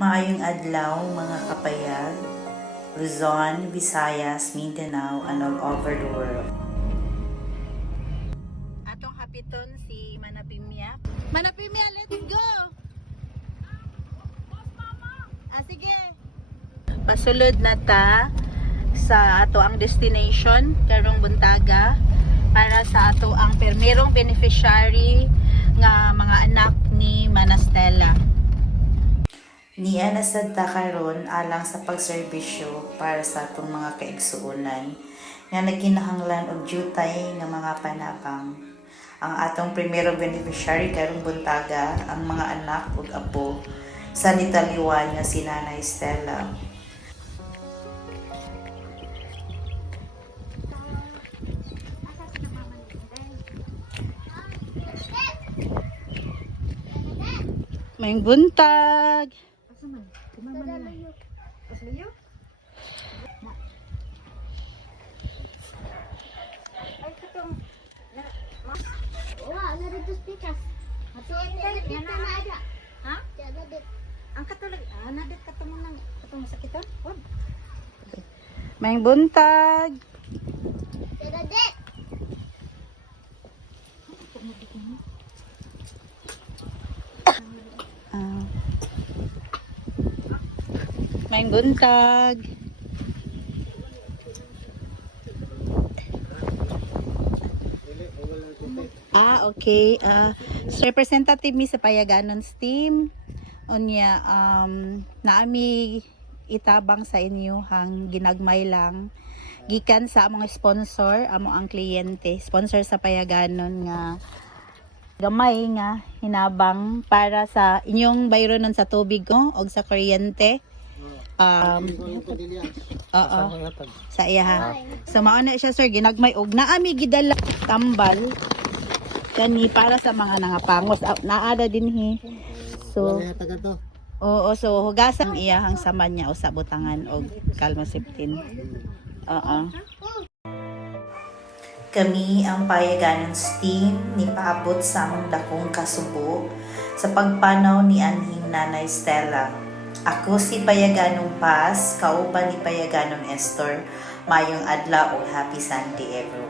Maayong adlaw mga kapayag, Luzon, Visayas, Mindanao, and all over the world. Atong hapiton si Manapimya. Manapimya, let's go! Sige. Pasulod na ta sa ato ang destination karong buntaga para sa ato ang permerong beneficiary nga mga anak ni Manastela. Niya nasadta karon alang sa pagserbisyo para sa atong mga kaigsuonan nga nagkinahanglan og jutay nga mga panapang. Ang atong primero beneficiary karong buntaga ang mga anak ug apo sa nitaliwan nga si Nanay Stella. May buntag. Ang katulag, nadet katong nang katong sakiton. May buntag. May buntag. Okay. Representative mi sa Payaganon's team. Onya, naami itabang sa inyo hang ginagmay lang. Gikan sa among sponsor, among ang kliyente. Sponsor sa Payaganon nga gamay nga hinabang para sa inyong bayronon sa tubig o sa kuryente. Sa iya ha. So mao na siya sir ginagmay og naami gidala tambal kani para sa mga nangapangos naada dinhi. So oo, so hugasan iyahang saman niya o sa butangan og kalmoseptin. Kami ang Payaganon's team ni paabot sa among dakong kasubo sa pagpanaw ni anhing Nanay Stella. Ako si Payaganong Paz, kauban ni Payaganong Esther. Mayong adlaw ug happy Sunday everyone.